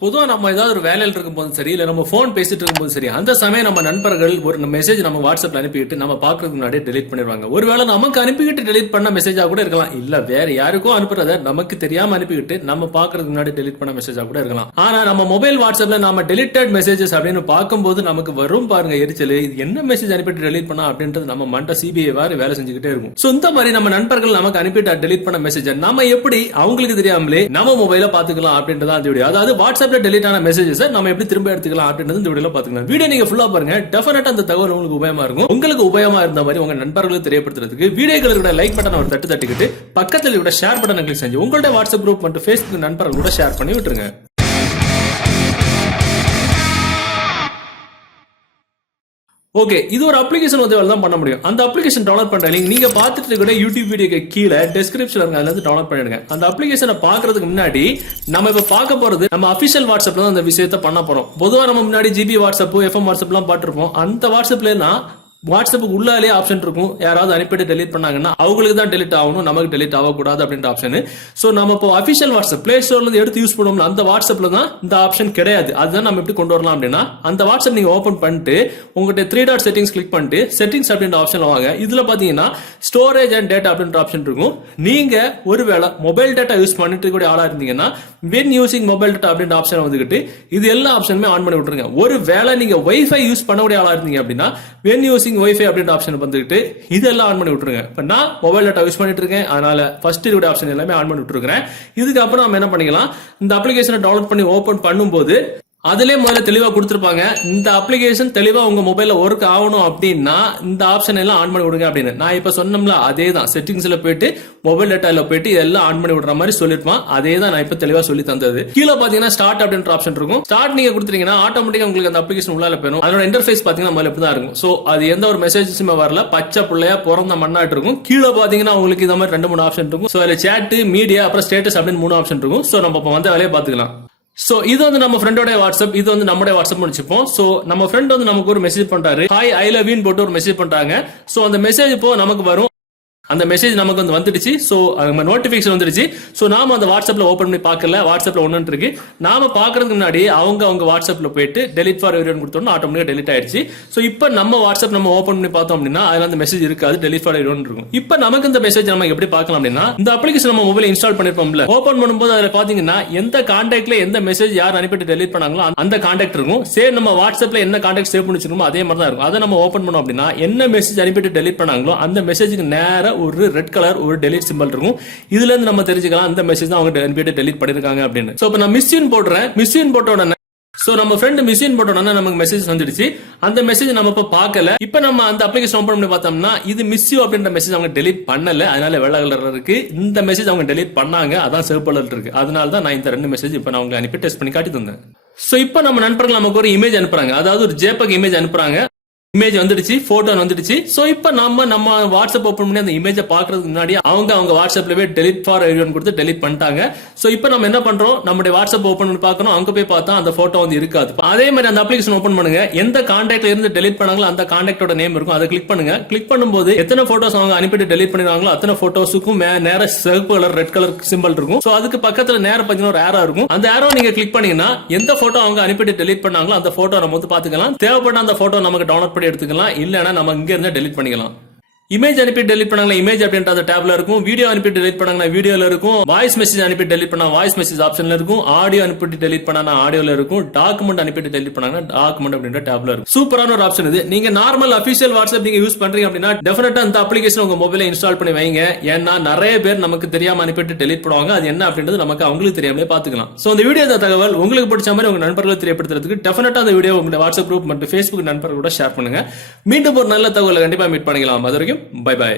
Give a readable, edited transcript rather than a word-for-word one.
பொதுவா நம்ம ஏதாவது ஒரு வேலையில் இருக்கும்போது சரி, இல்ல நம்ம போன் பேசிட்டு இருக்கும்போது சரி, அந்த சமயம் நம்ம நண்பர்கள் ஒரு மெசேஜ் நம்ம வாட்ஸ்அப்ல அனுப்பிட்டு நம்ம பாக்குறதுக்கு முன்னாடியே டெலிட் பண்ணிடுவாங்க. ஒருவேளை நமக்கு அனுப்பிக்கிட்டு டெலிட் பண்ண மெசேஜா கூட இருக்கலாம், இல்ல வேற யாருக்கும் அனுப்புறத நமக்கு தெரியாம அனுப்பிக்கிட்டு நம்ம பாக்குறதுக்கு முன்னாடி டெலிட் பண்ண மெசேஜா கூட இருக்கலாம். ஆனா நம்ம மொபைல் வாட்ஸ்அப்ல நம்ம டெலிட்டட் மெசேஜஸ் அப்படின்னு பார்க்கும்போது நமக்கு வரும் பாருங்க எரிச்சல், இது என்ன மெசேஜ் அனுப்பிட்டு டெலிட் பண்ணா அப்படின்றது நம்ம மண்ட சிபிஐ வேலை செஞ்சுக்கிட்டே இருக்கும். சோ இந்த மாதிரி நம்ம நண்பர்கள் நமக்கு அனுப்பிட்டு டெலிட் பண்ண மெசேஜ் நம்ம எப்படி அவங்களுக்கு தெரியாமலே நம்ம மொபைல பாத்துக்கலாம் அப்படின்றத அந்த வீடியோ. அதாவது வாட்ஸ்அப்ல டெலிட் ஆன மெசேஜ் நம்ம எப்படி திரும்ப எடுத்துக்கலாம் அப்படின்றது இந்த வீடியோல பாத்துக்கலாம். வீடியோ நீங்க ஃபுல்லா பாருங்க, டெஃபினட்டா அந்த தகவல் உங்களுக்கு உபயோகமா இருக்கும். உங்களுக்கு உபயோகமா இருந்த மாதிரி உங்க நண்பர்களுக்கு தெரியப்படுத்துறதுக்கு வீடியோக்களோட லைக் பட்டன் ஒரு தட்டு தட்டிக்கிட்டு பக்கத்துல இருக்கிற ஷேர் பட்டனை கிளிக் செஞ்சு உங்களோட வாட்ஸ்அப் குரூப் மற்றும் ஃபேஸ்புக் நண்பர்களோட ஷேர் பண்ணி விட்டுருங்க. ஓகே, இது ஒரு அப்ளிகேஷன் உதவியால தான் பண்ண முடியும். அந்த அப்ளிகேஷன் டவுன்லோட் பண்ற லிங்க் நீங்க பார்த்துட்டு இருக்கிற யூடியூப் வீடியோக்கு கீழே டிஸ்கிரிப்ஷன்ல இருக்கு, அதுல இருந்து டவுன்லோட் பண்ணிடுங்க. அந்த அப்ளிகேஷனை பாக்குறதுக்கு முன்னாடி நம்ம இப்ப பார்க்க போறது நம்ம அபிஷியல் வாட்ஸ்அப்ல தான் அந்த விஷயத்தை பண்ண போறோம். பொதுவா நம்ம முன்னாடி ஜிபி வாட்ஸ்அப், எஃப்எம் வாட்ஸ்அப் எல்லாம் பார்த்திருப்போம். அந்த வாட்ஸ்அப்ல எல்லாம் வாட்ஸ்அப்புக்கு உள்ளாலே ஆப்ஷன் இருக்கும், யாராவது அனுப்பிட்டு டெலிட் பண்ணாங்கன்னா அவங்களுக்கு தான் டெலிட் ஆகணும், நமக்கு டெலிட் ஆகக்கூடாது அப்படின்ற ஆப்ஷன். சோ நம்ம இப்போ அபிஷியல் வாட்ஸ்அப் பிளே ஸ்டோர்ல இருந்து எடுத்து யூஸ் பண்ணுவோம்ல, அந்த வாட்ஸ்அப்ல தான் இந்த ஆப்ஷன் கிடையாது. அதுதான் நம்ம எப்படி கொண்டு வரலாம் அப்படின்னா, அந்த வாட்ஸ்அப் நீங்க ஓபன் பண்ணிட்டு உங்கள்கிட்ட 3 டாட் செட்டிங்ஸ் கிளிக் பண்ணிட்டு செட்டிங்ஸ் அப்படின்ற ஆப்ஷன்ல வாங்க. இதுல பாத்தீங்கன்னா ஸ்டோரேஜ் அண்ட் டேட்டா அப்படின்ற ஆப்ஷன் இருக்கும். நீங்க ஒருவேளை மொபைல் டேட்டா யூஸ் பண்ணிட்டு கூட ஆளா இருந்தீங்கன்னா வென் யூசிங் மொபைல் டேட்டா அப்படின்ற ஆப்ஷன் வந்துகிட்டு இது எல்லா ஆப்ஷனுமே ஆன் பண்ணி விட்டுருங்க. ஒருவேளை நீங்க வைஃபை யூஸ் பண்ணக்கூடிய ஆளா இருந்தீங்க அப்படின்னா வென் யூசிங் வைஃபை அப்படின்ற ஆப்ஷன் வந்துட்டு இதெல்லாம் ஆன் பண்ணி விட்டுருங்க. இப்ப நான் மொபைல் டேட்டா யூஸ் பண்ணிட்டு இருக்கேன், அதனால ஃபர்ஸ்ட் இருக்கிற ஆப்ஷன் எல்லாமே ஆன் பண்ணி விட்டுருக்கேன். இதுக்கப்புறம் நம்ம என்ன பண்ணிக்கலாம், இந்த அப்ளிகேஷனை டவுன்லோட் பண்ணி ஓபன் பண்ணும்போது அதிலே முதல்ல தெளிவா கொடுத்திருப்பாங்க, இந்த அப்ளிகேஷன் தெளிவா உங்க மொபைல்ல ஒர்க் ஆகணும் அப்படின்னா இந்த ஆப்ஷன் எல்லாம் ஆன் பண்ணி விடுங்க அப்படின்னு. நான் இப்ப சொன்னோம்ல அதே தான், செட்டிங்ஸ்ல போயிட்டு மொபைல் டேட்டால போயிட்டு இதெல்லாம் ஆன் பண்ணி விடுற மாதிரி சொல்லிருப்பான். அதே தான் நான் இப்ப தெளிவா சொல்லி தந்தது. கீழே பாத்தீங்கன்னா ஸ்டார்ட் அப்படின்ற ஆப்ஷன் இருக்கும். ஸ்டார்ட் நீங்க கொடுத்தீங்கன்னா ஆட்டோமேட்டிக்கா உங்களுக்கு அந்த அப்ளிகேஷன் உள்ளால போயிடும். அதோட இன்டர்ஃபேஸ் பாத்தீங்கன்னா முதல்ல இப்படி தான் இருக்கும். சோ அது எந்த ஒரு மெசேஜஸுமே வரல, பச்சை பிள்ளையா பிறந்த மண்ணாட்டு இருக்கும். கீழே பாத்தீங்கன்னா உங்களுக்கு இந்த மாதிரி 2-3 ஆப்ஷன் இருக்கும். சோ அதுல சேட், மீடியா, அப்புறம் ஸ்டேட்டஸ் அப்படின்னு 3 ஆப்ஷன் இருக்கும். சோ நம்ம வந்த வேலையை பாத்துக்கலாம். சோ இது வந்து நம்ம ஃப்ரெண்டோட வாட்ஸ்அப், இது வந்து நம்மளோட வாட்ஸ்அப் முடிச்சுப்போம். சோ நம்ம ஃப்ரெண்ட் வந்து நமக்கு ஒரு மெசேஜ் பண்றாரு, ஹாய் ஐ லவ் யூ போட்டு ஒரு மெசேஜ் பண்றாங்க. சோ அந்த மெசேஜ் இப்போ நமக்கு வரும், அந்த மெசேஜ் நமக்கு வந்து வந்துடுச்சு. சோ நோட்டிபிகேஷன் வந்துடுச்சு. சோ நாம அந்த வாட்ஸ்அப்ல ஓபன் பண்ணி பார்க்கல, வாட்ஸ்அப்ல ஒன்னு இருக்கு. நாம பாக்குறதுக்கு முன்னாடி அவங்க வாட்ஸ்அப்ல போயிட்டு டெலிட் ஃபார் எவரிவன் கொடுத்தோம்னா ஆட்டோமேட்டிக்கா டெலிட் ஆயிடுச்சு. சோ இப்போ நம்ம வாட்ஸ்அப் நம்ம ஓபன் பண்ணி பார்த்தோம் அப்படின்னா அதுல அந்த மெசேஜ் இருக்காது, டெலிட் ஃபார் எவரிவன் இருக்கும். இப்போ நமக்கு இந்த மெசேஜ் நம்ம எப்படி பார்க்கலாம் அப்படின்னா, இந்த அப்ளிகேஷன் நம்ம மொபைல் இன்ஸ்டால் பண்ணிருப்போம்ல, ஓபன் பண்ணும்போது அதுல பாத்தீங்கன்னா எந்த கான்டாக்ட்ல எந்த மெசேஜ் யார் அனுப்பிட்டு டெலிட் பண்ணாங்களோ அந்த கான்டாக்ட் இருக்கும். சேம் நம்ம வாட்ஸ்அப்ல என்ன கான்டாக்ட் சேவ் பண்ணி வச்சிருக்கோமோ அதே மாதிரி தான் இருக்கும். அதை நம்ம ஓபன் பண்ணோம் அப்படின்னா என்ன மெசேஜ் அனுப்பிட்டு டெலிட் பண்ணாங்களோ அந்த மெசேஜுக்கு நேரா ஒரு ரெட் கலர் ஒரு டெலிட் சிம்பல் இருக்கும். இதுல இருந்து நம்ம தெரிஞ்சுக்கலாம் அந்த மெசேஜ் தான் அவங்க அனுப்பிட்டு டெலிட் பண்ணிருக்காங்க அப்படின்னு. சோ இப்போ நான் மிஸ்யூன் போடுறேன், மிஸ்யூன் போட்ட உடனே சோ நம்ம ஃப்ரெண்ட் மிஸ்யூன் போட்ட உடனே நமக்கு மெசேஜ் வந்துடுச்சு. அந்த மெசேஜ் நம்ம இப்ப பார்க்கல. இப்போ நம்ம அந்த அப்ளிகேஷன் ஓபன் பண்ணி பார்த்தோம்னா இது மிஸ்யூ அப்படின்ற மெசேஜ் அவங்க டெலிட் பண்ணல, அதனால வெள்ளை கலர்ல இருக்கு. இந்த மெசேஜ் அவங்க டெலிட் பண்ணாங்க, அதான் சிவப்பு கலர்ல இருக்கு. அதனால தான் நான் இந்த 2 மெசேஜ் இப்போ நான் உங்களுக்கு அனுப்பி டெஸ்ட் பண்ணி காட்டி தந்தேன். சோ இப்போ நம்ம நண்பர்கள் நமக்கு ஒரு இமேஜ் அனுப்புறாங்க, அதாவது ஒரு JPEG இமேஜ் அனுப்புறாங்க. இமேஜ் வந்துடுச்சு, போட்டோ வந்துடுச்சு. சோ இப்போ நம்ம வாட்ஸ்அப் ஓபன் பண்ணி அந்த இமேஜை பாக்குறதுக்கு முன்னாடி அவங்க வாட்ஸ்அப்லவே டெலிட் ஃபார் எவரிவன் கொடுத்து டெலிட் பண்ணிட்டாங்க. சோ இப்போ நம்ம என்ன பண்றோம், நம்மளுடைய வாட்ஸ்அப் ஓபன் பண்ணி பார்க்கணும், அங்க போய் பார்த்தா அந்த போட்டோ வந்து இருக்காது. அதே மாதிரி அந்த அப்ளிகேஷன் ஓபன் பண்ணுங்க, எந்த கான்டாக்ட்ல இருந்து டெலிட் பண்ணாங்களோ அந்த கான்டாக்டோட நேம் இருக்கும், அதை கிளிக் பண்ணுங்க. கிளிக் பண்ணும்போது எத்தனை போட்டோஸ் அவங்க அனுப்பிட்டு டெலிட் பண்ணிருக்காங்களோ அத்தனை போட்டோஸுக்கும் நேர சிவப்பு கலர் ரெட் கலர் சிம்பல் இருக்கும். சோ அதுக்கு பக்கத்துல நேர பாத்தீங்கன்னா ஒரு ஏரோ இருக்கும். அந்த ஏரோ நீங்க கிளிக் பண்ணீங்கன்னா எந்த போட்டோ அவங்க அனுப்பிட்டு டெலிட் பண்ணாங்களோ அந்த போட்டோ நம்ம வந்து பாத்துக்கலாம். தேவைப்பட்ட அந்த போட்டோ நமக்கு டவுன்லோட் பண்ணி எடுத்துக்கலாம், இல்லனா நம்ம இங்க இருந்து டெலிட் பண்ணிக்கலாம். இமேஜ் அனுப்பி டெலிட் பண்ணாங்களா இமேஜ் அப்படின்ற அந்த டேப்ல இருக்கும். வீடியோ அனுப்பி டெலிட் பண்ணாங்களா வீடியோல இருக்கும். வாய்ஸ் மெசேஜ் அனுப்பி டெலிட் பண்ணா வாய்ஸ் மெசேஜ் ஆப்ஷன்ல இருக்கும். ஆடியோ அனுப்பி டெலிட் பண்ணா ஆடியோல இருக்கும். டாக்குமெண்ட் அனுப்பி டெலிட் பண்ணாங்கன்னா டாக்குமெண்ட் அப்படின்ற டேப்ல இருக்கும். சூப்பரான ஒரு ஆப்ஷன் இது. நீங்க நார்மல் அபிஷியல் வாட்ஸ்அப் நீங்க யூஸ் பண்றீங்க அப்படின்னா டெஃபினட்டா அந்த அப்ளிகேஷன் உங்க மொபைல்ல இன்ஸ்டால் பண்ணி வைங்க. ஏன்னா நிறைய பேர் நமக்கு தெரியாம அனுப்பிட்டு டெலிட் பண்ணுவாங்க. அது என்ன அப்படின்றது நமக்கு அவங்களுக்கு தெரியாமலே பாத்துக்கலாம். சோ இந்த வீடியோ தகவல் உங்களுக்கு பிடிச்ச மாதிரி உங்க நண்பர்களுக்கு தெரியப்படுத்துறதுக்கு டெஃபினட்டா அந்த வீடியோ உங்க வாட்ஸ்அப் குரூப் மற்றும் Facebook நண்பர்களோட ஷேர் பண்ணுங்க. மீண்டும் ஒரு நல்ல தகவலை கண்டிப்பா மீட் பண்ணிக்கலாம். அது வரைக்கும் பை பை.